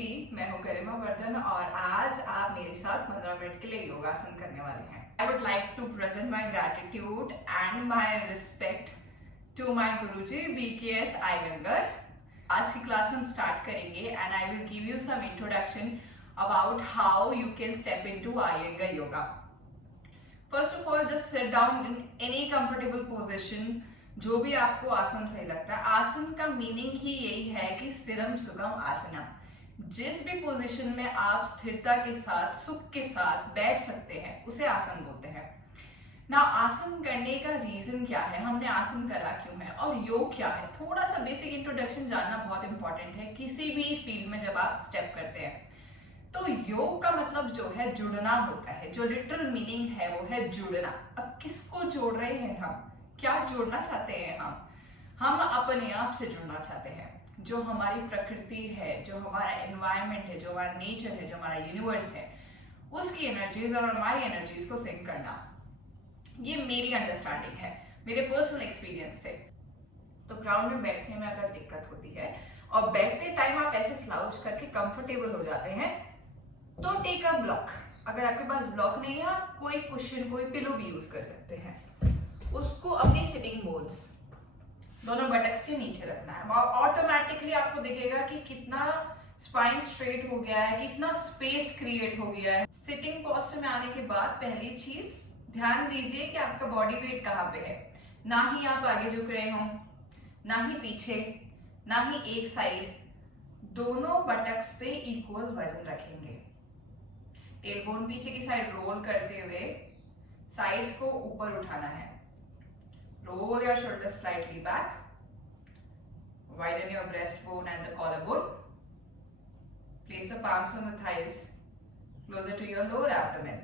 जी, मैं हूँ गरिमा वर्धन और आज आप मेरे साथ 15 मिनट के लिए योगासन करने वाले हैं। I would like to present my gratitude and my respect to my guruji BKS Iyengar। आज की क्लास हम स्टार्ट करेंगे and I will give you some introduction about how you can step into Iyengar yoga. First of all, just sit down in any comfortable position, जो भी आपको आसन सही लगता है। आसन का मीनिंग ही यही है कि स्थिरम सुखम आसनम। जिस भी पोजीशन में आप स्थिरता के साथ, सुख के साथ बैठ सकते हैं, उसे आसन बोलते हैं ना। आसन करने का रीजन क्या है, हमने आसन करा क्यों है और योग क्या है, थोड़ा सा बेसिक इंट्रोडक्शन जानना बहुत इंपॉर्टेंट है किसी भी फील्ड में जब आप स्टेप करते हैं। तो योग का मतलब जो है जुड़ना होता है, जो लिटरल मीनिंग है वो है जुड़ना। अब किसको जोड़ रहे हैं हम, क्या जोड़ना चाहते हैं हम अपने आप से जुड़ना चाहते हैं। जो हमारी प्रकृति है, जो हमारा एनवायरनमेंट है, जो हमारा नेचर है, जो हमारा यूनिवर्स है, उसकी एनर्जीज और हमारी एनर्जीज को सिंक करना, ये मेरी अंडरस्टैंडिंग है मेरे पर्सनल एक्सपीरियंस से। तो ग्राउंड में बैठने में अगर दिक्कत होती है और बैठते टाइम आप ऐसे स्लाउच करके कंफर्टेबल हो जाते हैं, तो टेक अ ब्लॉक। अगर आपके पास ब्लॉक नहीं है, आप कोई कुशन, कोई पिलो भी यूज कर सकते हैं। उसको अपनी सिटिंग बोन्स दोनों बटक्स के नीचे रखना है और ऑटोमेटिकली आपको दिखेगा कि कितना स्पाइन स्ट्रेट हो गया है, कितना स्पेस क्रिएट हो गया है। सिटिंग पोस्चर में आने के बाद पहली चीज ध्यान दीजिए कि आपका बॉडी वेट कहाँ पे है। ना ही आप आगे झुक रहे हो, ना ही पीछे, ना ही एक साइड, दोनों बटक्स पे इक्वल वजन रखेंगे। टेलबोन पीछे की साइड रोल करते हुए साइड्स को ऊपर उठाना है। Roll your shoulders slightly back. Widen your breastbone and the collarbone. Place the palms on the thighs closer to your lower abdomen.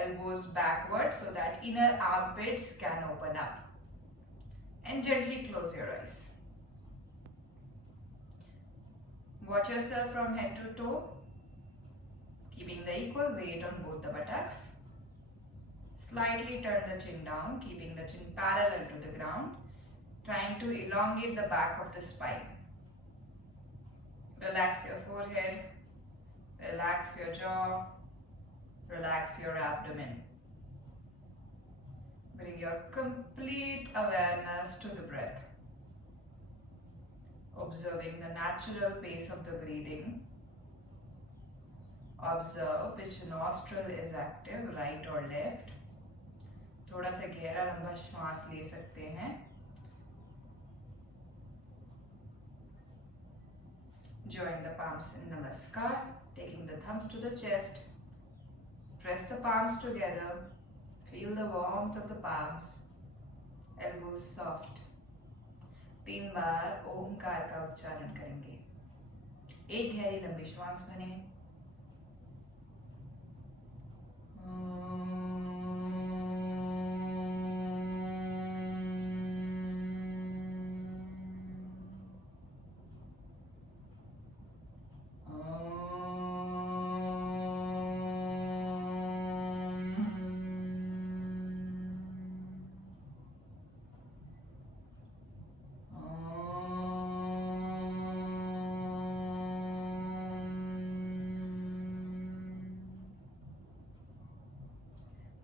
Elbows backward so that inner armpits can open up. And gently close your eyes. Watch yourself from head to toe, keeping the equal weight on both the buttocks. Slightly turn the chin down, keeping the chin parallel to the ground, trying to elongate the back of the spine. Relax your forehead, relax your jaw, relax your abdomen. Bring your complete awareness to the breath, observing the natural pace of the breathing. Observe which nostril is active, right or left. थोड़ा सा गहरा लंबा श्वास ले सकते हैं। Join the palms in Namaskar, taking the thumbs to the chest. Press the palms together. Feel the warmth of the palms. Elbows soft. 3 बार ओमकार का उच्चारण करेंगे। एक गहरी लंबी श्वास भरें।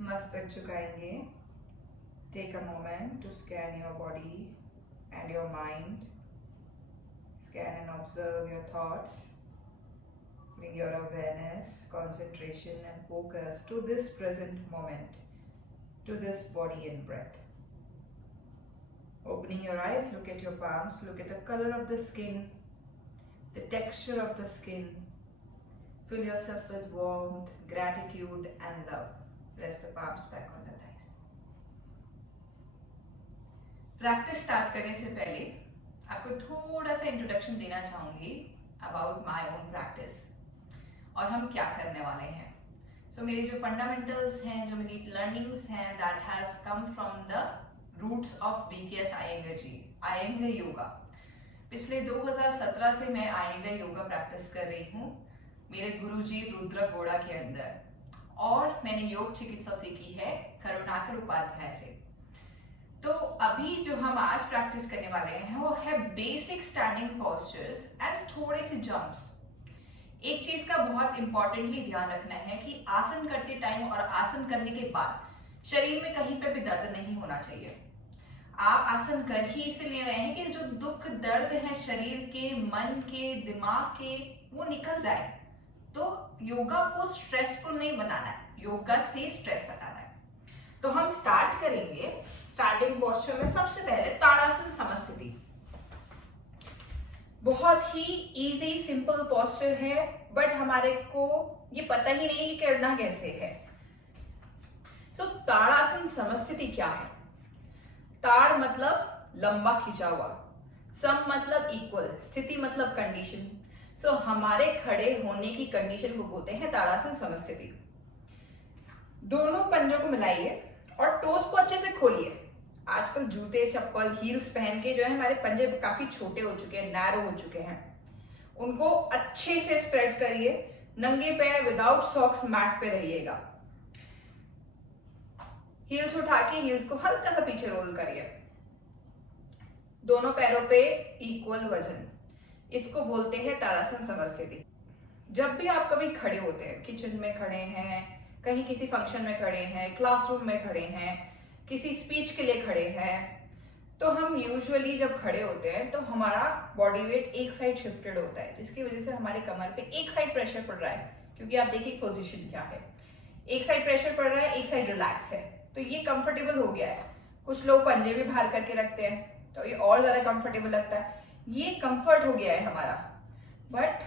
मस्तक झुकाएंगे। Take a moment to scan your body and your mind. Scan and observe your thoughts. Bring your awareness, concentration and focus to this present moment, to this body and breath. Opening your eyes, look at your palms, look at the color of the skin, the texture of the skin. Fill yourself with warmth, gratitude and love. Press the palms back on the thighs. Practice start करने से पहले आपको थोड़ा सा introduction देना चाहूंगी about my own practice और हम क्या करने वाले हैं। सो मेरे जो फंडामेंटल्स हैं, जो मेरी लर्निंग्स हैं, that has come from the roots of BKS Iyengar ji, Iyengar yoga. पिछले 2017 से मैं Iyengar योगा प्रैक्टिस कर रही हूँ मेरे गुरुजी रुद्र गोड़ा के अंदर, और मैंने योग चिकित्सा सीखी है करुणाकर उपाध्याय से। तो अभी जो हम आज प्रैक्टिस करने वाले हैं वो है बेसिक स्टैंडिंग पोस्चर्स एंड थोड़े से जंप्स। एक चीज का बहुत इंपॉर्टेंटली ध्यान रखना है कि आसन करते टाइम और आसन करने के बाद शरीर में कहीं पे भी दर्द नहीं होना चाहिए। आप आसन कर ही इसलिए रहे हैं कि जो दुख दर्द है शरीर के, मन के, दिमाग के, वो निकल जाए। तो योगा को स्ट्रेसफुल नहीं बनाना है, योगा से स्ट्रेस हटाना है। तो हम स्टार्ट करेंगे। स्टार्टिंग पोस्चर में सबसे पहले ताड़ासन समस्थिति। बहुत ही इजी सिंपल पोस्चर है, बट हमारे को ये पता ही नहीं कि करना कैसे है। तो ताड़ासन समस्थिति क्या है? ताड़ मतलब लंबा खिंचा हुआ, सम मतलब इक्वल, स्थिति मतलब कंडीशन। सो हमारे खड़े होने की कंडीशन को बोलते हैं ताड़ासन समस्थिति। दोनों पंजों को मिलाइए और टोस को अच्छे से खोलिए। आजकल जूते, चप्पल, हील्स पहन के जो है हमारे पंजे काफी छोटे हो चुके हैं, नैरो हो चुके हैं। उनको अच्छे से स्प्रेड करिए। नंगे पैर विदाउट सॉक्स मैट पे रहिएगा। हील्स उठा के हील्स को हल्का सा पीछे रोल करिए। दोनों पैरों पे इक्वल वजन, इसको बोलते हैं ताड़ासन समस्थिति। जब भी आप कभी खड़े होते हैं, किचन में खड़े हैं, कहीं किसी फंक्शन में खड़े हैं, क्लासरूम में खड़े हैं, किसी स्पीच के लिए खड़े हैं, तो हम यूजुअली जब खड़े होते हैं तो हमारा बॉडी वेट एक साइड शिफ्टेड होता है, जिसकी वजह से हमारी कमर पे एक साइड प्रेशर पड़ रहा है। क्योंकि आप देखिए पोजीशन क्या है, एक साइड प्रेशर पड़ रहा है, एक साइड रिलैक्स है, तो ये कंफर्टेबल हो गया है। कुछ लोग पंजे भी बाहर करके रखते हैं तो ये और ज्यादा कंफर्टेबल लगता है। ये कंफर्ट हो गया है हमारा, बट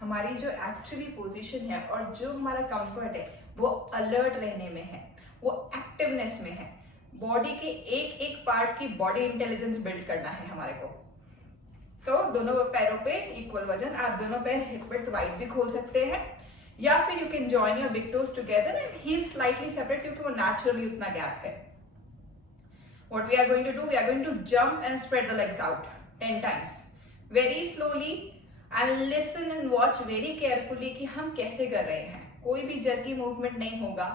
हमारी जो एक्चुअली पोजीशन है और जो हमारा कंफर्ट है वो अलर्ट रहने में है, वो एक्टिवनेस में है। बॉडी के एक एक पार्ट की बॉडी इंटेलिजेंस बिल्ड करना है हमारे को। तो दोनों पैरों पे इक्वल वजन। आप दोनों पैर हिप विड्थ वाइड भी खोल सकते हैं, या फिर you can join your big toes together and heels slightly separate, क्योंकि वो नेचुरली उतना गैप है। What we are going to do, we are going to jump and spread the legs out 10 times very slowly and listen and watch very carefully कि हम कैसे कर रहे हैं। कोई भी जर्की मूवमेंट नहीं होगा।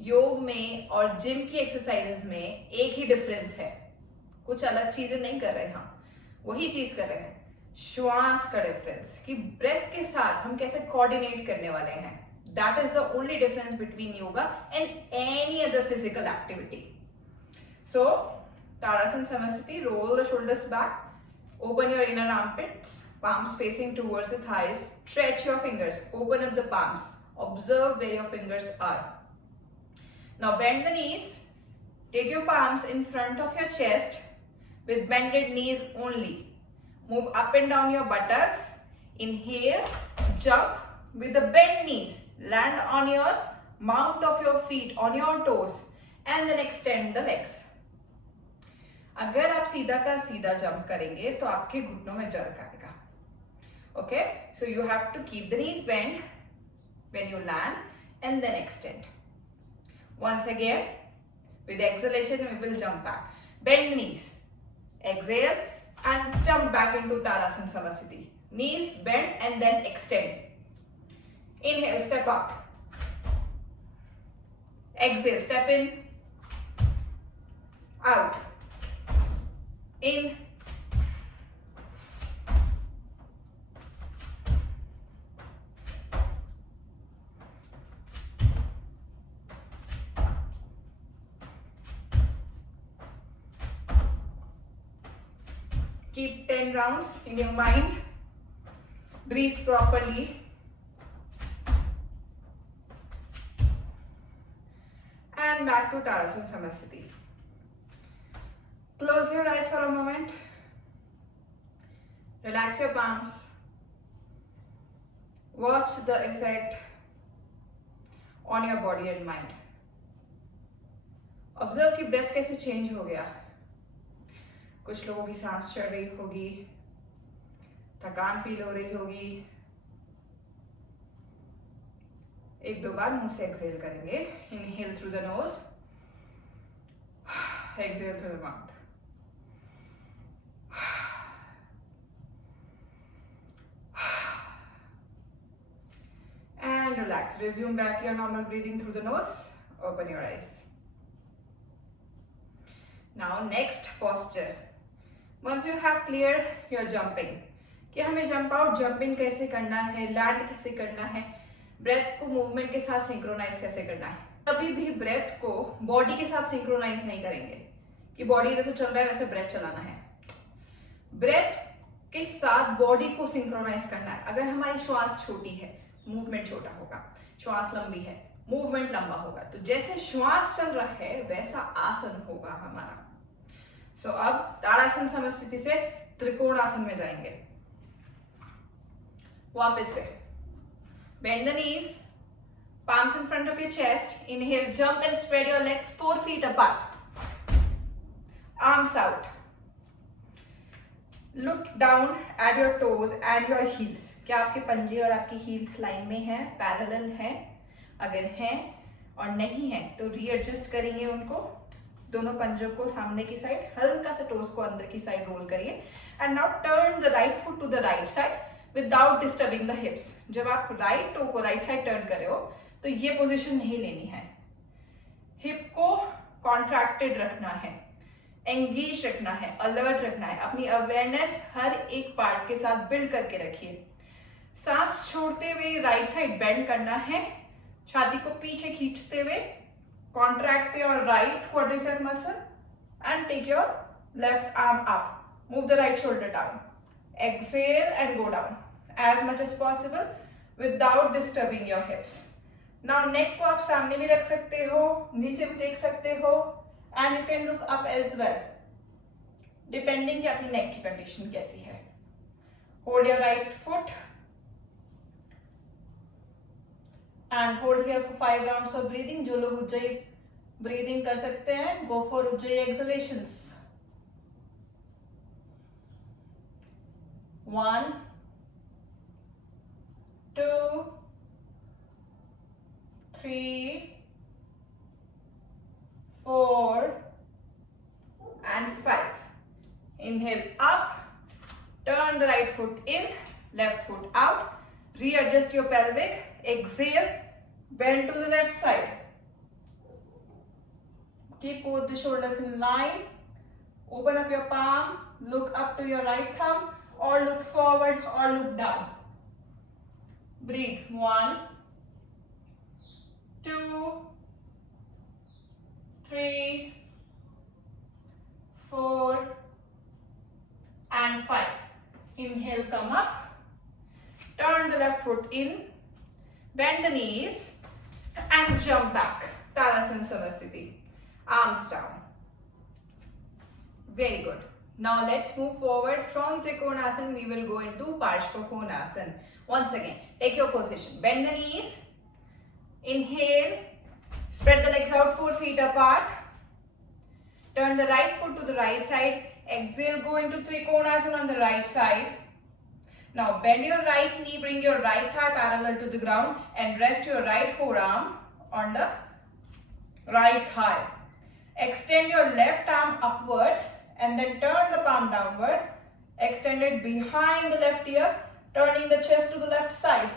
योग में और जिम की एक्सरसाइजेस में एक ही डिफरेंस है, कुछ अलग चीजें नहीं कर रहे हम, वही चीज कर रहे हैं। श्वास का डिफरेंस कि ब्रेथ के साथ हम कैसे कोऑर्डिनेट करने वाले हैं, that is the only difference between yoga and any other physical activity. So, Tadasana Samasthiti, roll the shoulders back, open your inner armpits, palms facing towards the thighs, stretch your fingers, open up the palms, observe where your fingers are. Now bend the knees, take your palms in front of your chest with bended knees only. Move up and down your buttocks, inhale, jump with the bent knees, land on your mount of your feet, on your toes and then extend the legs. अगर आप सीधा का सीधा jump करेंगे तो आपके घुटनों में जर्क आएगा। Okay, so you have to keep the knees bend when you land and then extend. Once again with exhalation we will jump back, bend knees, exhale and jump back into Tadasana Samasthiti. Knees bend and then extend. Inhale, step up. Exhale, step in, out, in, keep 10 rounds in your mind, breathe properly, and back to Tadasana Samasthiti. Close your eyes for a moment, relax your palms, watch the effect on your body and mind. Observe कि breath कैसे change हो गया। कुछ लोगों की सांस चढ़ रही होगी, थकान फील हो रही होगी। एक दो बार मुंह से एक्सहेल करेंगे। Inhale through the nose, exhale through the mouth. And relax. Resume back your normal breathing through the nose. Open your eyes. Now next posture. Once you have cleared your jumping, कि हमें jump out jump in कैसे करना है, land कैसे करना है, breath को movement के साथ सिंक्रोनाइज कैसे करना है। कभी भी ब्रेथ को बॉडी के साथ सिंक्रोनाइज नहीं करेंगे कि बॉडी जैसे चल रहा है वैसे ब्रेथ चलाना है। ब्रेथ के साथ बॉडी को सिंक्रोनाइज करना है। अगर हमारी श्वास छोटी है, मूवमेंट छोटा होगा, श्वास लंबी है, मूवमेंट लंबा होगा। तो जैसे श्वास चल रहा है वैसा आसन होगा हमारा। सो अब ताड़ासन समस्थिति से त्रिकोणासन में जाएंगे। वापस से bend the knees, palms in front of your chest. Inhale, jump and spread your legs 4 feet apart. Arms out. Look down at your toes and your heels. क्या आपके पंजे और आपकी हील्स लाइन में हैं, पैरेलल हैं? अगर हैं और नहीं है तो रीएडजस्ट करेंगे उनको, दोनों पंजों को सामने की साइड, हल्का सा टोस को अंदर की साइड रोल करिए। And now turn the right foot to the right side without disturbing the hips. जब आप राइट टो को राइट साइड टर्न कर रहे हो तो ये पोजीशन नहीं लेनी है। हिप को कॉन्ट्रैक्टेड रखना है, एंगेज रखना है, अलर्ट रखना है। अपनी अवेयरनेस हर एक पार्ट के साथ बिल्ड करके रखिए। सांस छोड़ते हुए राइट साइड बेंड करना है, छाती को पीछे खींचते हुए contract your right quadricep muscle and take your left arm up. Move the right shoulder down. Exhale and go down as much as possible without disturbing your hips. Now neck को आप सामने भी रख सकते हो, नीचे भी देख सकते हो, and you can look up as well, depending कि आपकी neck की condition कैसी है. Hold your right foot and hold here for 5 rounds of breathing. जो लोग उज्जयी ब्रीदिंग कर सकते हैं, go for Ujjayi exhalations. 1, 2, 3, 4 and 5. Inhale up, turn the right foot in, left foot out, readjust your pelvic. Exhale, bend to the left side. Keep both the shoulders in line. Open up your palm, look up to your right thumb, or look forward or look down. Breathe. 1, 2, 3, 4 and 5. Inhale, come up. Turn the left foot in. Bend the knees and jump back. Tadasana Samastiti. Arms down. Very good. Now let's move forward from Trikonasana. We will go into Parshvakonasana. Once again, take your position. Bend the knees. Inhale. Spread the legs out 4 feet apart. Turn the right foot to the right side. Exhale, go into Trikonasana on the right side. Now bend your right knee, bring your right thigh parallel to the ground and rest your right forearm on the right thigh. Extend your left arm upwards and then turn the palm downwards. Extend it behind the left ear, turning the chest to the left side.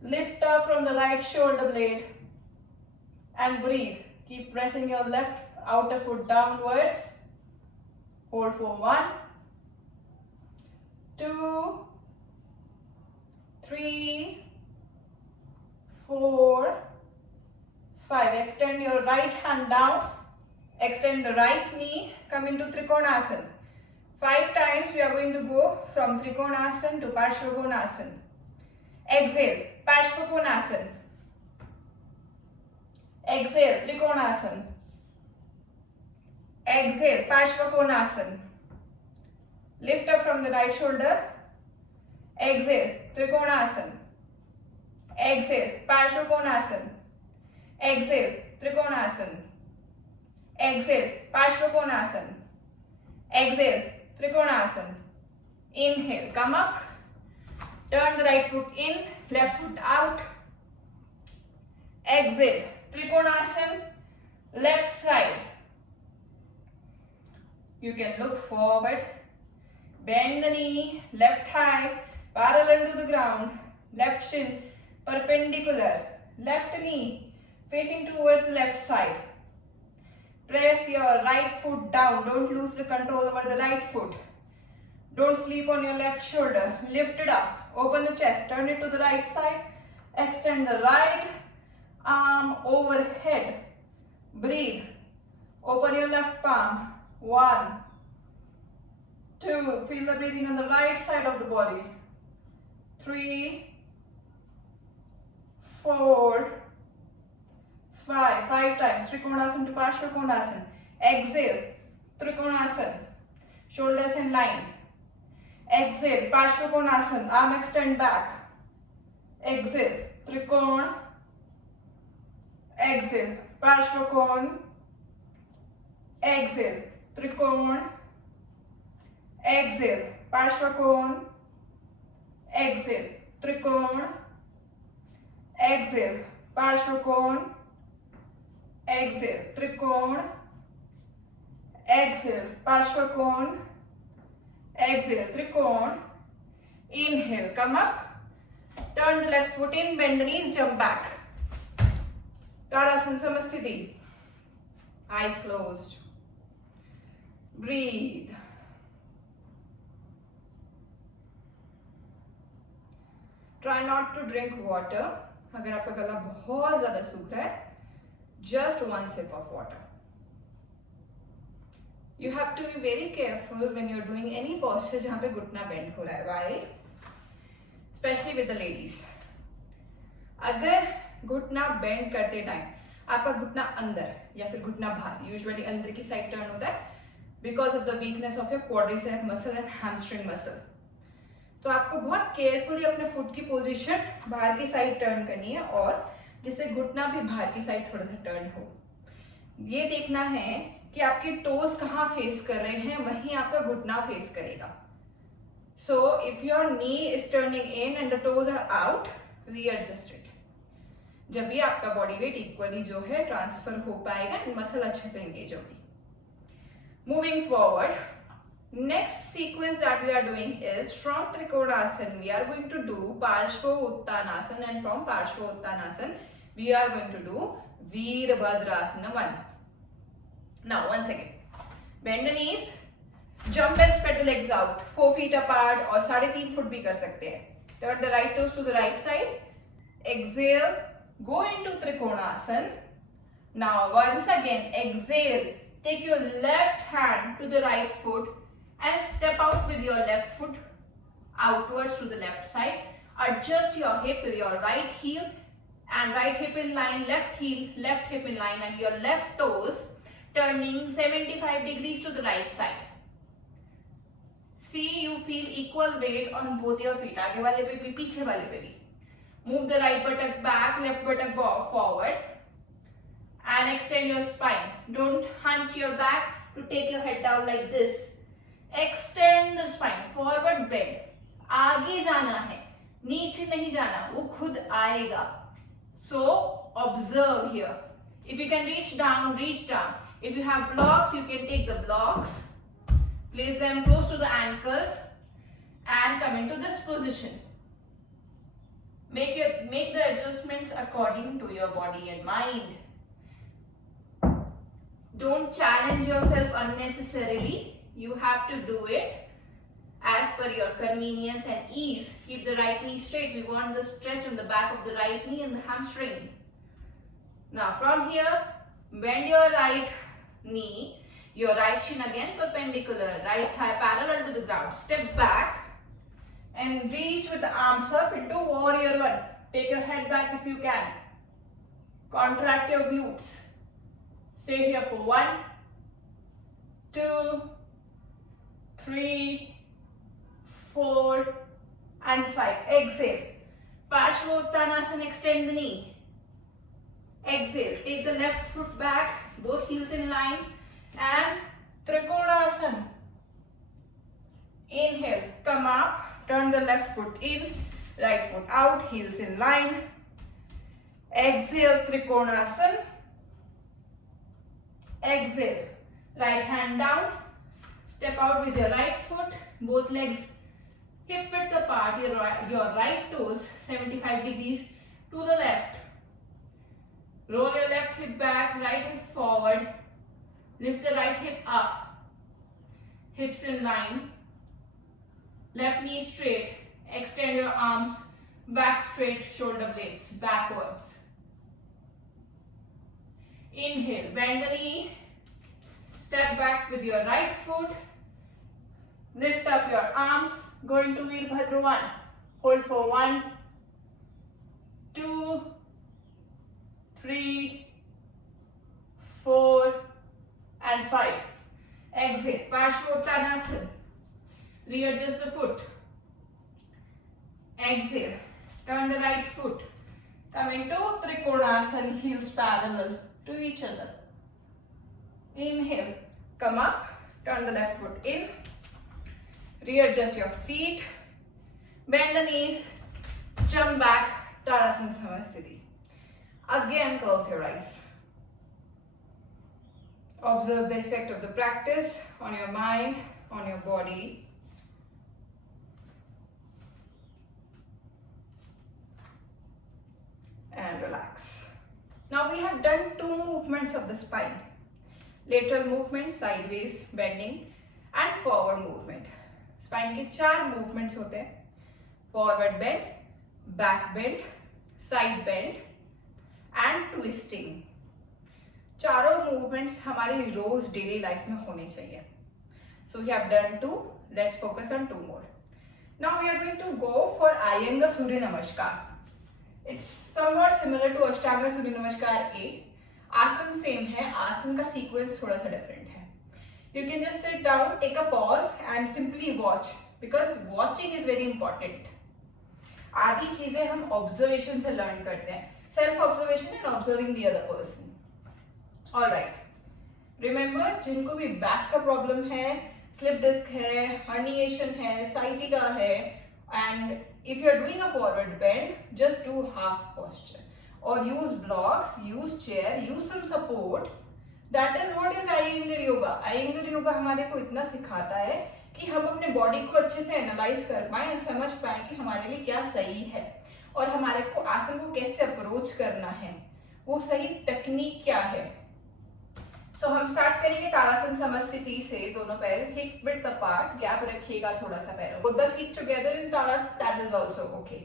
Lift up from the right shoulder blade and breathe. Keep pressing your left outer foot downwards. Hold for 1, 2, 3, 4, 5. Extend your right hand down. Extend the right knee. Come into Trikonasana. 5 times we are going to go from Trikonasana to Parshvakonasana. Exhale, Parshvakonasana. Exhale, Trikonasana. Exhale, Parshvakonasana. Lift up from the right shoulder. Exhale, Trikonasana. Exhale, Parshvakonasana. Exhale, Trikonasana. Exhale, Parshvakonasana. Exhale, Trikonasana. Inhale, come up. Turn the right foot in, left foot out. Exhale, Trikonasana, left side. You can look forward. Bend the knee, left thigh parallel to the ground, left shin perpendicular, left knee facing towards the left side. Press your right foot down. Don't lose the control over the right foot. Don't sleep on your left shoulder. Lift it up. Open the chest. Turn it to the right side. Extend the right arm overhead. Breathe. Open your left palm. 1, 2. Feel the breathing on the right side of the body. 3, 4, 5. 5 times. Trikonasana to Parshva Konasana. Exhale. Trikonasana. Shoulders in line. Exhale. Parshva Konasana. Arm extend back. Exhale. Trikona. Exhale. Parshva Kon. Exhale. Trikona. Exhale. Parshva Kon. Exhale. Trikona. Exhale. Parshva Kon. Exhale. Trikona. Exhale. Parshva Kon. Exhale. Trikona. Inhale. Come up. Turn the left foot in. Bend the knees. Jump back. Tadasana Samasthiti. Eyes closed. Breathe. Try not to drink water. अगर आपका गला बहुत ज़्यादा सूख रहा है, just 1 sip of water. You have to be very careful when you're doing any posture जहाँ पे घुटना bend हो रहा है. Why? Especially with the ladies. अगर घुटना bend करते टाइम आपका घुटना अंदर या फिर घुटना बाहर, यूजुअली अंदर की साइड टर्न होता है because of the weakness of your quadricep muscle and hamstring muscle. तो आपको बहुत केयरफुली अपने फुट की पोजीशन बाहर की साइड टर्न करनी है और जिससे घुटना भी बाहर की साइड थोड़ा सा टर्न हो. ये देखना है कि आपके टोज कहाँ फेस कर रहे हैं, वहीं आपका घुटना फेस करेगा. So if your knee is turning in and the toes are out, readjust it. जब भी आपका बॉडी वेट इक्वली जो है ट्रांसफर हो पाएगा, मसल अच्छे से एंगेज होगी. Moving forward, next sequence that we are doing is from Trikonasana we are going to do Parshva Uttanasana, and from Parshva Uttanasana we are going to do Veerbhadrasana 1. Now once again, bend the knees, jump and spread the legs out 4 feet apart or 3.5 foot भी कर सकते हैं. Turn the right toes to the right side. Exhale, go into Trikonasana. Now once again, exhale, take your left hand to the right foot and step out with your left foot outwards to the left side. Adjust your hip with your right heel and right hip in line, left heel, left hip in line, and your left toes turning 75 degrees to the right side. See, you feel equal weight on both your feet. आगे वाले पे भी पीछे वाले पे भी. Move the right buttock back, left buttock forward, and extend your spine. Don't hunch your back to take your head down like this. Extend the spine, forward bend. आगे जाना है, नीचे नहीं जाना, वो खुद आएगा. So observe here. If you can reach down, reach down. If you have blocks, you can take the blocks, place them close to the ankle, and come into this position. Make the adjustments according to your body and mind. Don't challenge yourself unnecessarily. You have to do it as per your convenience and ease. Keep the right knee straight. We want the stretch on the back of the right knee and the hamstring. Now from here, bend your right knee, your right shin again perpendicular, right thigh parallel to the ground. Step back and reach with the arms up into warrior 1. Take your head back if you can. Contract your glutes. Stay here for 1, 2, 3, 4, and 5. Exhale. Parshva Uttanasana, extend the knee. Exhale. Take the left foot back, both heels in line, and Trikonasana. Inhale, come up, turn the left foot in, right foot out, heels in line. Exhale, Trikonasana. Exhale, right hand down. Step out with your right foot, both legs hip width apart, your right toes 75 degrees to the left. Roll your left hip back, right hip forward. Lift the right hip up, hips in line. Left knee straight. Extend your arms back straight, shoulder blades backwards. Inhale, bend the knee. Step back with your right foot. Lift up your arms. Go into Veerbhadra 1. Hold for 1, 2, 3, 4, and 5. Exhale, Parshvottanasana. Readjust the foot. Exhale, turn the right foot. Come into Trikonasana, heels parallel to each other. Inhale, come up, turn the left foot in. Readjust your feet. Bend the knees, jump back, Tadasana Samasthiti. Again, close your eyes. Observe the effect of the practice on your mind, on your body. And relax. Now we have done 2 movements of the spine. Lateral movement, sideways bending, and forward movement. Spine के 4 movements होते हैं. Forward bend, back bend, side bend, and twisting. चारों movements हमारी रोज daily life में होने चाहिए. So we have done 2. Let's focus on 2 more. Now we are going to go for Iyengar Surya Namaskar. It's somewhat similar to Ashtanga Surya Namaskar A. आसन same है, आसन का sequence थोड़ा सा डिफरेंट है. You can just sit down, take a pause and simply watch because watching is very important. आधी चीजें हम ऑब्जर्वेशन से लर्न करते हैं. Self observation and observing the other person. Alright, remember जिनको भी बैक का प्रॉब्लम है, स्लिप डिस्क है, हर्निएशन है, साइटिका है, and if you are doing a forward bend, just do half posture or use blocks, use chair, use some support. That is what is Iyengar yoga. Iyengar yoga हमारे को इतना सिखाता है कि हम अपने बॉडी को अच्छे से एनालाइज कर पाए और समझ पाए कि हमारे लिए क्या सही है और हमारे को आसन को कैसे अप्रोच करना है, वो सही टेक्निक क्या है. सो हम स्टार्ट करेंगे ताड़ासन समस्थिति से. दोनों पैर हिप विड्थ अपार्ट, गैप रखिएगा थोड़ा सा पैरों. Both the feet together in tadasana, that is also okay.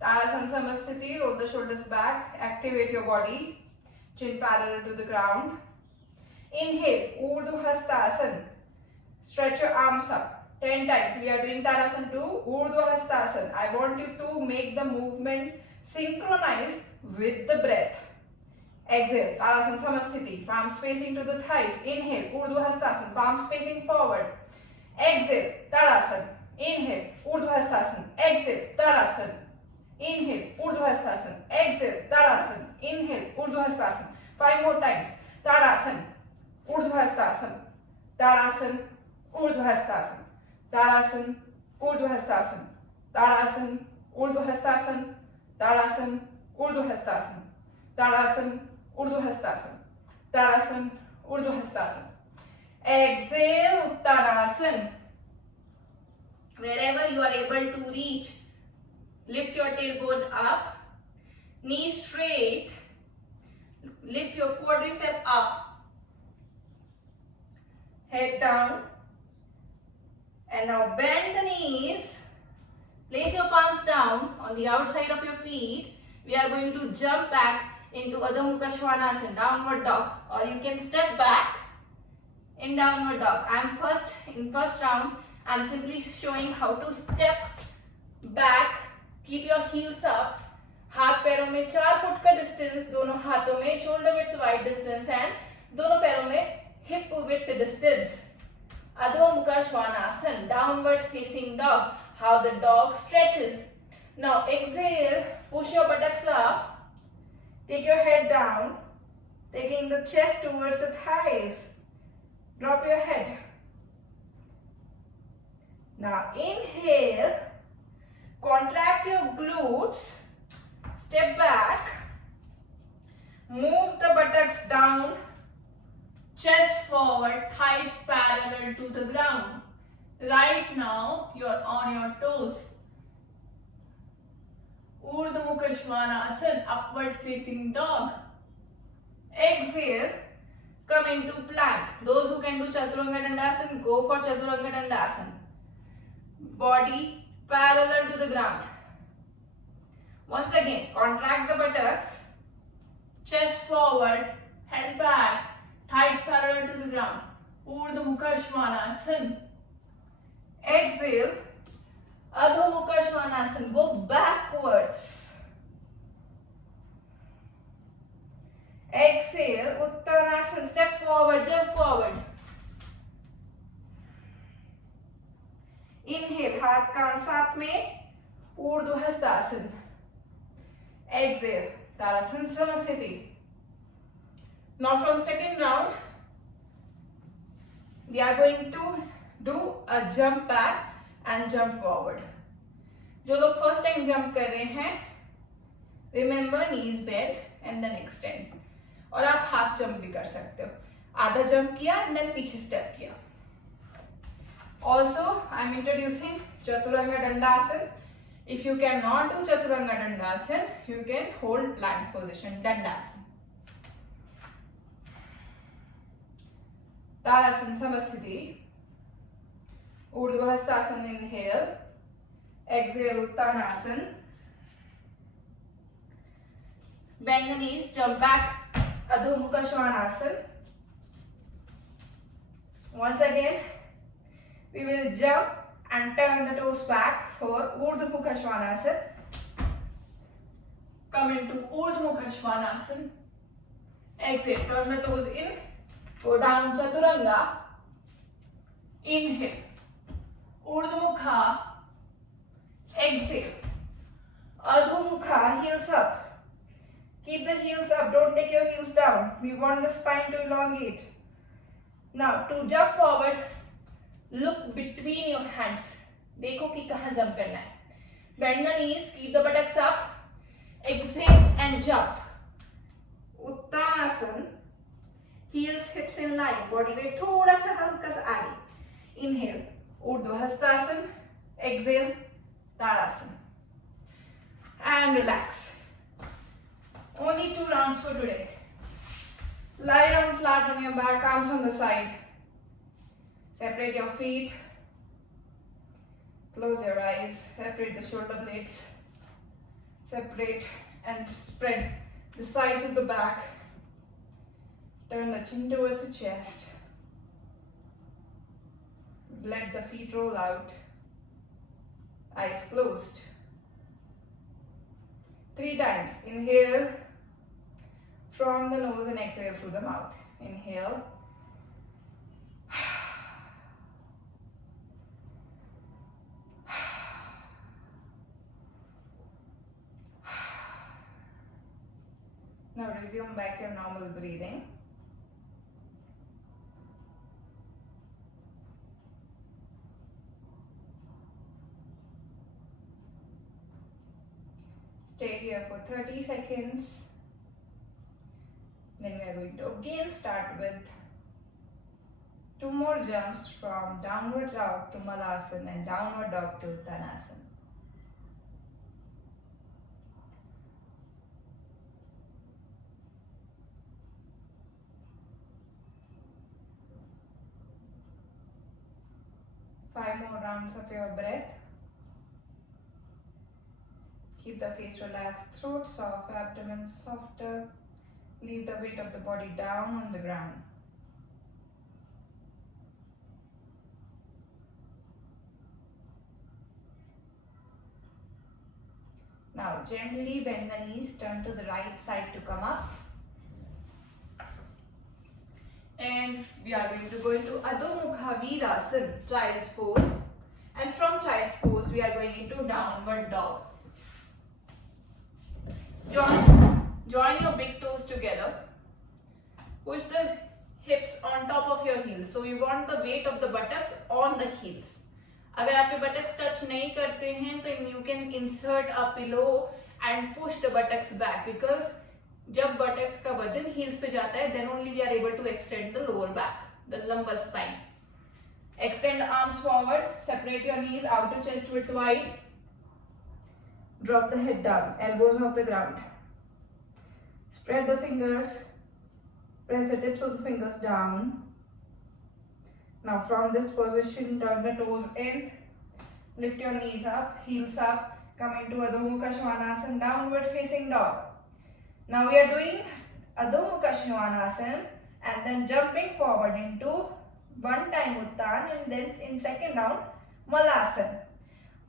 Tadasana Samasthiti, roll the shoulders back, activate your body, chin parallel to the ground. Inhale, Urdhva Hastasana. Stretch your arms up 10 times. We are doing Tadasana 2, Urdhva Hastasana. I want you to make the movement synchronized with the breath. Exhale, Tadasana Samasthiti, palms facing to the thighs. Inhale, Urdhva Hastasana, palms facing forward. Exhale, Tadasana. Inhale, Urdhva Hastasana. Exhale, Tadasana. Inhale, Urdhva Hastasana. Exhale, Tadasana. Inhale, Urdhva Hastasana. 5 more times. Tadasana, Urdhva Hastasana. Tadasana, Urdhva Hastasana. Tadasana, Urdhva Hastasana. Tadasana, Urdhva Hastasana. Tadasana, Urdhva Hastasana. Tadasana, Urdhva Hastasana. Tadasana, Urdhva Hastasana. Exhale, Uttanasana. Wherever you are able to reach, lift your tailbone up, knee straight, lift your quadricep up, head down, and now bend the knees, place your palms down on the outside of your feet. We are going to jump back into Adho Mukha Svanasana, downward dog, or you can step back in downward dog. In first round, I am simply showing how to step back. Keep your heels up. हाथ पैरों में 4 foot का distance, दोनों हाथों में shoulder width wide distance and दोनों पैरों में hip width distance. Adho Mukha Shvanasana, downward facing dog. How the dog stretches. Now exhale, push your buttocks up. Take your head down, taking the chest towards the thighs. Drop your head. Now inhale. Contract your glutes, step back, move the buttocks down, chest forward, thighs parallel to the ground. Right now, you are on your toes. Urdhva Mukha Svanasana, upward facing dog. Exhale, come into plank. Those who can do Chaturanga Dandasana, go for Chaturanga Dandasana. body parallel to the ground. Once again, contract the buttocks, chest forward, head back, thighs parallel to the ground. Urdhva Mukha Svanasana. Exhale, Adho Mukha Svanasana. Go backwards. Exhale, Uttanasana. Step forward, jump forward. Inhale, हाथ कान साथ में, ऊर्ध्व hastasana. Exhale, Talasana Samasthiti. Now from second round, we are going to do a jump back and jump forward. जो लोग first time jump कर रहे हैं, remember knees bend and then extend. और आप half jump भी कर सकते हो. आधा jump किया and then पीछे step किया. Also, I am introducing Chaturanga Dandasana. If you cannot do Chaturanga Dandasana, you can hold plank position, Dandasana. Talasana Samasthiti. Urdhva Hastasana, inhale. Exhale, Uttanasana. Bend the knees, jump back, Adho Mukha Svanasana. Once again, we will jump and turn the toes back for Urdhva Mukha Svanasana. Come into Urdhva Mukha Svanasana. Exhale, turn the toes in. Go down Chaturanga. Inhale. Urdhva Mukha. Exhale. Adho Mukha, heels up. Keep the heels up, don't take your heels down. We want the spine to elongate. Now, to jump forward, look between your hands. देखो कि कहाँ jump करना है. Bend the knees, keep the buttocks up. Exhale and jump. Uttanasana. Heels, hips in line. Body weight थोड़ा सा हल्का सा आगे. Inhale. Urdhva Hastasana. Exhale. Talasana. And relax. Only 2 rounds for today. Lie down flat on your back, arms on the side. Separate your feet. Close your eyes. Separate the shoulder blades. Separate and spread the sides of the back. Turn the chin towards the chest. Let the feet roll out. Eyes closed. 3 times. Inhale from the nose and exhale through the mouth. Inhale. Now resume back your normal breathing. Stay here for 30 seconds. Then we are going to again start with 2 more jumps from downward dog to Malasana and downward dog to Uttanasana. Five more rounds of your breath. Keep the face relaxed, throat soft, abdomen softer. Leave the weight of the body down on the ground. Now gently bend the knees, turn to the right side to come up. And we are going to go into Adho Mukha Virasana, child's pose. And from child's pose, we are going into downward dog. Join your big toes together. Push the hips on top of your heels. So you want the weight of the buttocks on the heels. अगर आपके buttocks touch नहीं करते हैं, तो you can insert a pillow and push the buttocks back, because जब buttocks का वजन heels पे जाता है, then only we are able to extend the lower back, the lumbar spine. Extend the arms forward, separate your knees, outer chest width wide. Drop the head down, elbows off the ground. Spread the fingers, press the tips of the fingers down. Now from this position, turn the toes in, Lift your knees up, heels up. Come into Adho Mukha Svanasana, downward facing dog. Now we are doing Adho Mukha Svanasana and then jumping forward into one time Uttan and then in second round Malasana.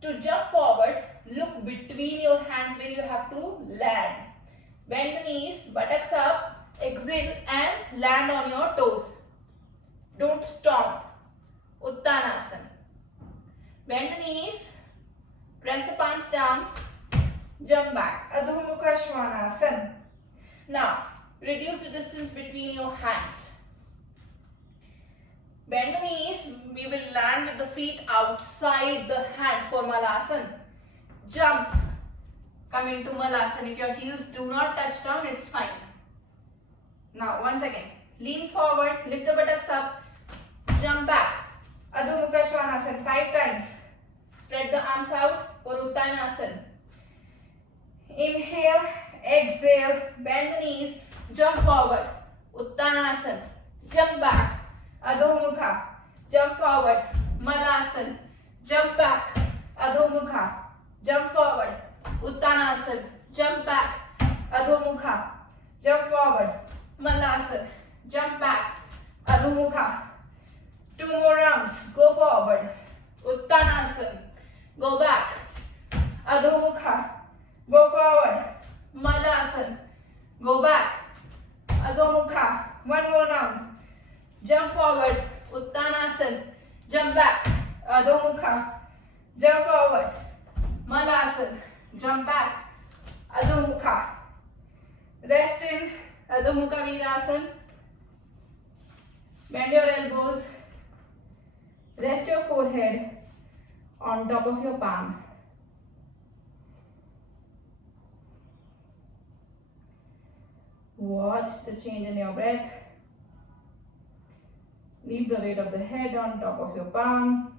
To jump forward, look between your hands where you have to land. Bend the knees, buttocks up, exhale and land on your toes. Don't stomp. Uttanasana. Bend the knees, press the palms down, jump back. Adho Mukha Svanasana. Now, reduce the distance between your hands. Bend the knees, we will land with the feet outside the hands for Malasana. Jump. Come into Malasana. If your heels do not touch down, it's fine. Now, once again, lean forward, lift the buttocks up, jump back. Adho Mukha Svanasana 5 times. Spread the arms out for Uttanasana. Inhale, exhale, bend the knees, jump forward. Uttanasana. Jump back. Adho Mukha. Jump forward. Malasana. Jump back. Adho Mukha. Jump forward. Uttanasana. Jump back. Adho Mukha. Jump forward. Malasana. Jump back. Adho Mukha. 2 more rounds. Go forward. Uttanasana. Go back. Adho Mukha. Go forward. Malasana. Go back. Adho Mukha. 1 more round. Jump forward. Uttanasana. Jump back. Adho Mukha. Jump forward. Malasana. Jump back. Adho Mukha. Rest in Adho Mukha Virasana. Bend your elbows. Rest your forehead on top of your palm. Watch the change in your breath. Leave the weight of the head on top of your palm.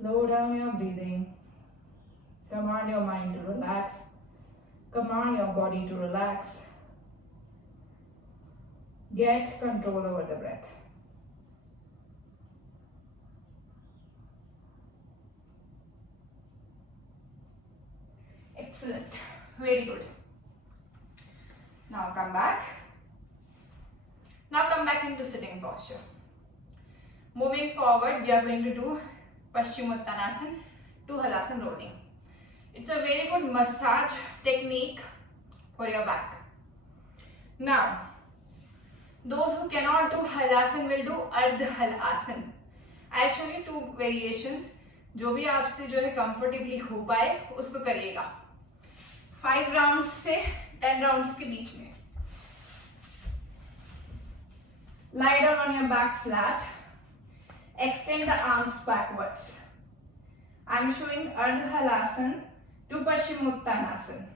Slow down your breathing. Command your mind to relax. Command your body to relax. Get control over the breath. Excellent. Very good. Now come back. Now come back into sitting posture. Moving forward, we are going to do Paschimottanasana to Halasana rolling. It's a very good massage technique for your back. Now, those who cannot do Halasana will do Ardha Halasana. I'll show you 2 variations. जो भी आपसे जो है comfortably हो पाए उसको करिएगा. 5 rounds से 10 rounds के बीच में. Lie down on your back flat. Extend the arms backwards. I'm showing Ardha Halasana to Paschimottanasana.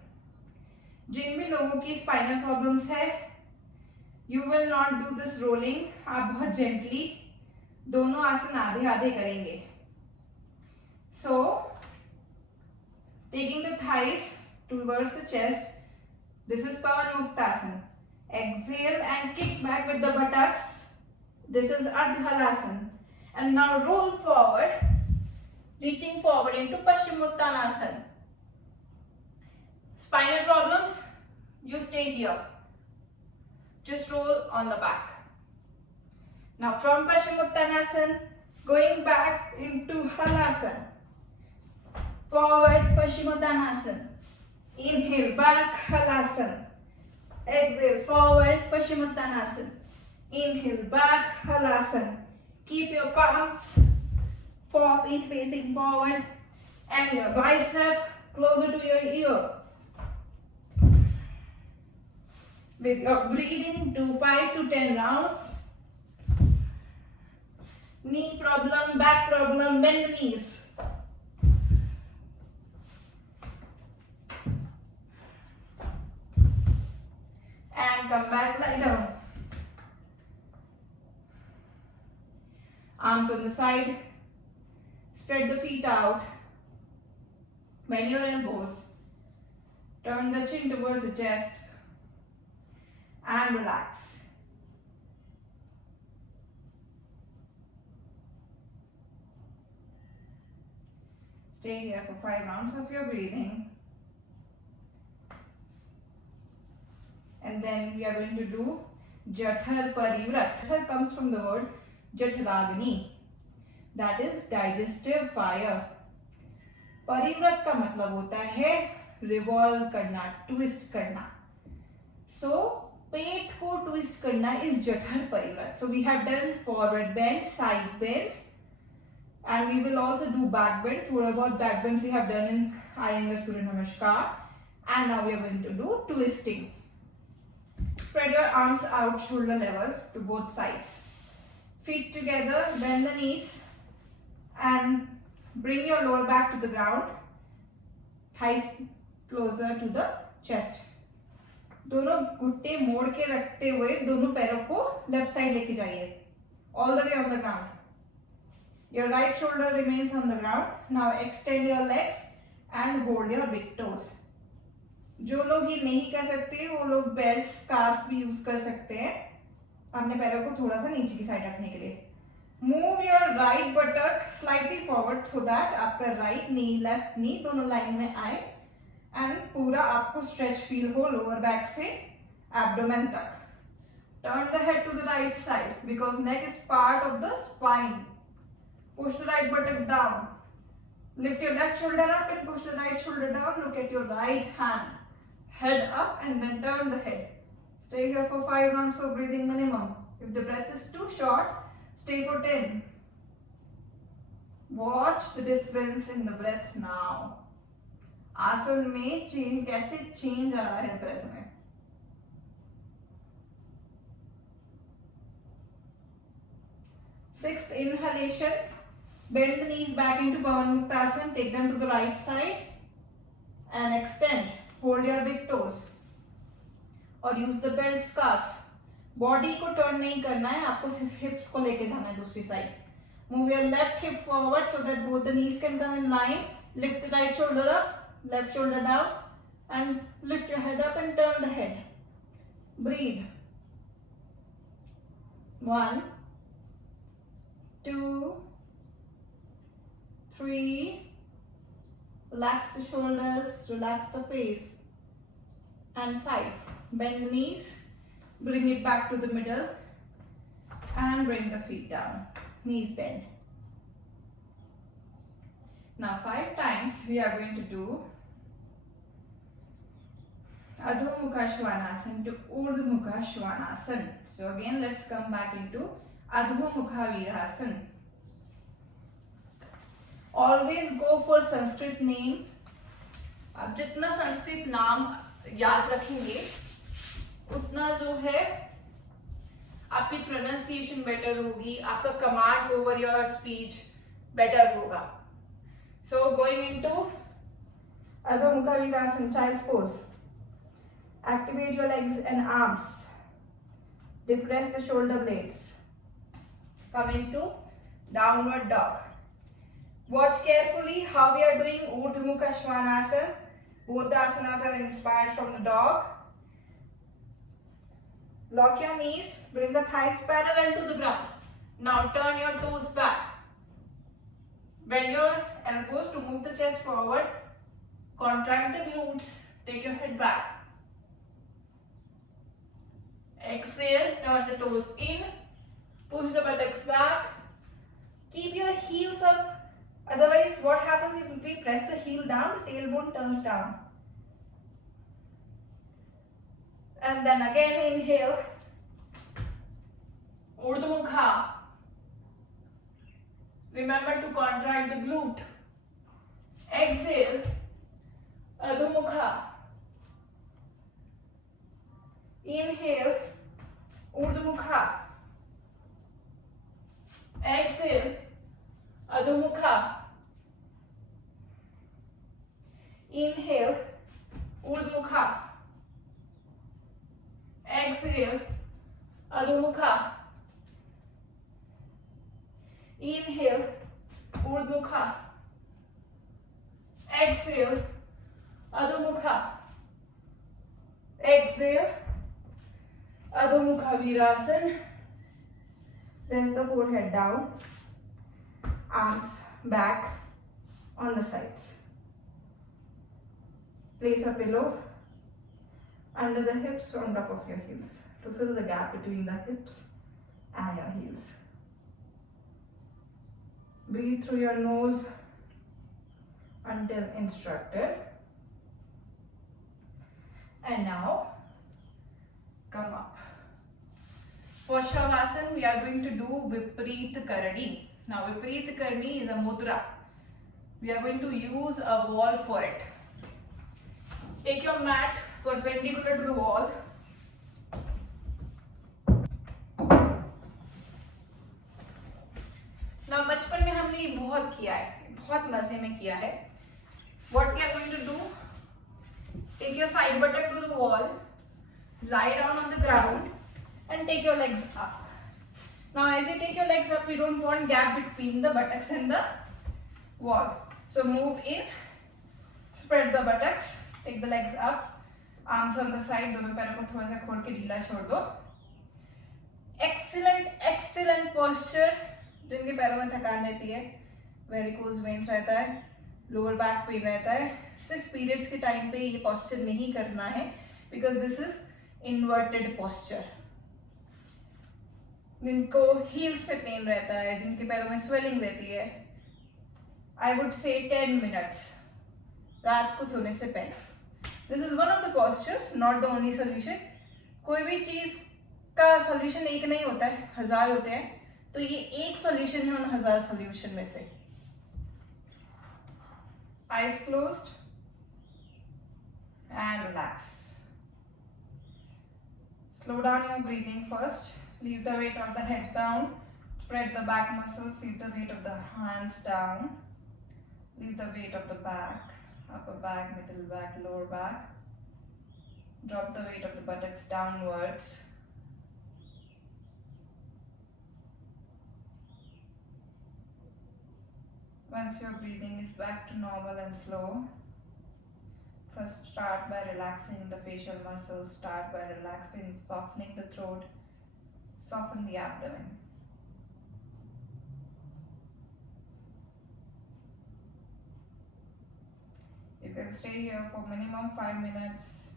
जिन भी लोगों की spinal problems है, you will not do this rolling. आप बहुत gently दोनों आसन आधे आधे करेंगे. So, taking the thighs towards the chest. This is Pavanmuktasana. Exhale and kick back with the buttocks. This is Ardha Halasana. And now roll forward, reaching forward into Paschimottanasana. Spinal problems, you stay here. Just roll on the back. Now from Paschimottanasana, going back into Halasana. Forward Paschimottanasana. Inhale back Halasana. Exhale forward Paschimottanasana. Inhale back Halasana. Keep your palms facing forward and your bicep closer to your ear. With your breathing, do 5 to 10 rounds. Knee problem, back problem, bend the knees. And come back, lie down. Arms on the side. Spread the feet out. Bend your elbows. Turn the chin towards the chest. And relax. Stay here for 5 rounds of your breathing. And then we are going to do Jathar Parivrat. Jathar comes from the word Jatharagni, that is digestive fire. Parivrat का मतलब होता है revolve करना, twist करना. So पेट को twist करना is Jathar Parivrat. So we have done forward bend, side bend, and we will also do back bend. थोड़ा बहुत back bend we have done in Iyengar Surya Namaskar, and now we are going to do twisting. Spread your arms out shoulder level to both sides. Feet together, bend the knees and bring your lower back to the ground. Thighs closer to the chest. दोनों घुट्टे मोड़ के रखते हुए दोनों पैरों को left side लेके जाइए. All the way on the ground. Your right shoulder remains on the ground. Now extend your legs and hold your big toes. जो लोग ये नहीं कर सकते वो लोग बेल्ट स्कार्फ भी यूज कर सकते हैं अपने पैरों को थोड़ा सा नीचे की साइड रखने के लिए. Move your right buttock slightly forward so that आपका राइट नी लेफ्ट नी दोनों लाइन में आए एंड पूरा आपको स्ट्रेच फील हो लोअर बैक से एब्डोमेन तक. Turn the head to the right side because neck is part of the spine. Push the right buttock down. Lift your left shoulder up and push the right shoulder down. Look at your right hand. Head up and then turn the head. Stay here for 5 rounds of breathing minimum. If the breath is too short, stay for 10. Watch the difference in the breath now. आसन में change कैसे change आ रहा है breath में. Sixth inhalation. Bend the knees back into Pawan Muktasana. Take them to the right side and extend. Hold your big toes और use the belt scarf. Body को turn नहीं करना है, आपको सिर्फ हिप्स को लेके जाना है दूसरी side. Move your left hip forward so that both the knees can come in line. Lift the right shoulder up, left shoulder down, and lift your head up and turn the head. Breathe. 1, 2, 3. Relax the shoulders, relax the face. And 5. Bend the knees, bring it back to the middle and bring the feet down. Knees bend. Now 5 times we are going to do Adho Mukha Svanasana to Urdhva Mukha Svanasana. So again let's come back into Adho Mukha Virasana. Always go for Sanskrit name. आप जितना संस्कृत नाम याद रखेंगे उतना जो है आपकी pronunciation better होगी, आपका command over your speech better होगा. So going into Adho Mukha Virasana, child's pose. Activate your legs and arms. Depress the shoulder blades. Come into downward dog. Watch carefully how we are doing Urdhva Mukha Svanasana. Both the asanas are inspired from the dog. Lock your knees, bring the thighs parallel to the ground. Now turn your toes back. Bend your elbows to move the chest forward. Contract the glutes, take your head back. Exhale, turn the toes in, push the buttocks back. Keep your heels up. Otherwise, what happens if we press the heel down, the tailbone turns down. And then again inhale. Urdhva Mukha. Remember to contract the glute. Exhale. Adho Mukha. Inhale. Urdhva Mukha. Exhale. Adho Mukha. Inhale. Urdhva Mukha. Exhale. Adho Mukha. Inhale. Urdhva Mukha. Exhale. Adho Mukha. Exhale. Adho Mukha Virasana. Press the forehead down. Arms back on the sides. Place a pillow under the hips on top of your heels to fill the gap between the hips and your heels. Breathe through your nose until instructed. And now come up. For Shavasana, we are going to do Vipareet Karani. Now, Vipareet Karani is a mudra. We are going to use a wall for it. Take your mat perpendicular to the wall. Now, बचपन में हमने ये बहुत किया है, बहुत मजे में किया है. What we are going to do? Take your side buttock to the wall, lie down on the ground, and take your legs up. Now, as you take your legs up, we don't want gap between the buttocks and the wall. So move in, spread the buttocks, take the legs up, arms on the side, दोनों पैरों को थोड़ा सा खोल के ढीला छोड़ दो. Excellent posture. जिनके पैरों में थकान रहती है, वेरिकोज वेन्स रहता है, लोअर बैक पेन रहता है, सिर्फ पीरियड्स के टाइम पे ये पोस्चर नहीं करना है, because this is inverted posture. जिनको हील्स पे पेन रहता है, जिनके पैरों में स्वेलिंग रहती है, आई वुड से 10 मिनट्स रात को सोने से पहले. This is one of the postures, not the only solution. कोई भी चीज का सोल्यूशन एक नहीं होता है, 1000 होते हैं. तो ये एक सॉल्यूशन है उन 1000 सॉल्यूशन में से. Eyes closed and relax. Slow down your breathing first. Leave the weight of the head down. Spread the back muscles. Leave the weight of the hands down. Leave the weight of the back, upper back, middle back, lower back. Drop the weight of the buttocks downwards. Once your breathing is back to normal and slow, first start by relaxing the facial muscles, start by relaxing, softening the throat, soften the abdomen. You can stay here for minimum 5 minutes,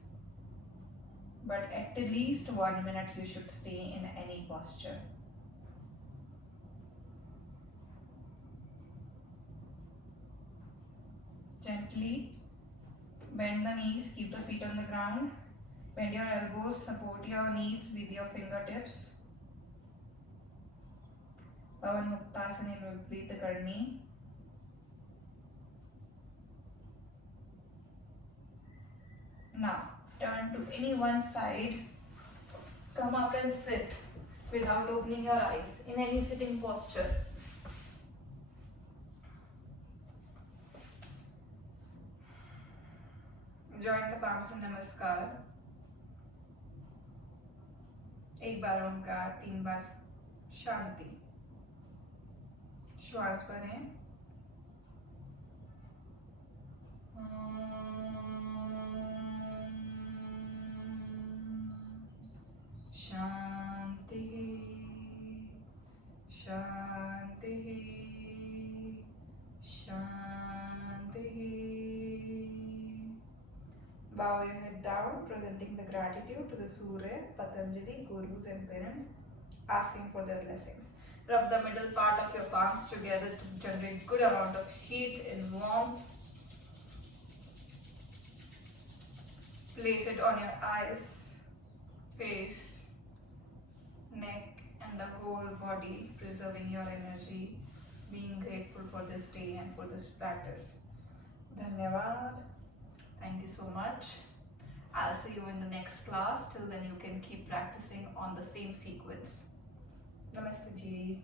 but at least 1 minute you should stay in any posture. Gently bend the knees, keep the feet on the ground. Bend your elbows, support your knees with your fingertips. Pavan Muktasana in Vipareet Karani. Now turn to any one side. Come up and sit without opening your eyes in any sitting posture. Join the palms in Namaskar. एक बार ओंकार, 3 बार शांति. श्वास भरें. शांति शांति शांति. Bow your head down, presenting the gratitude to the Surya, Patanjali, Gurus and parents, asking for their blessings. Rub the middle part of your palms together to generate good amount of heat and warmth. Place it on your eyes, face, neck and the whole body, preserving your energy, being grateful for this day and for this practice. Dhanyavad. Thank you so much. I'll see you in the next class. Till then, you can keep practicing on the same sequence. Namaste ji.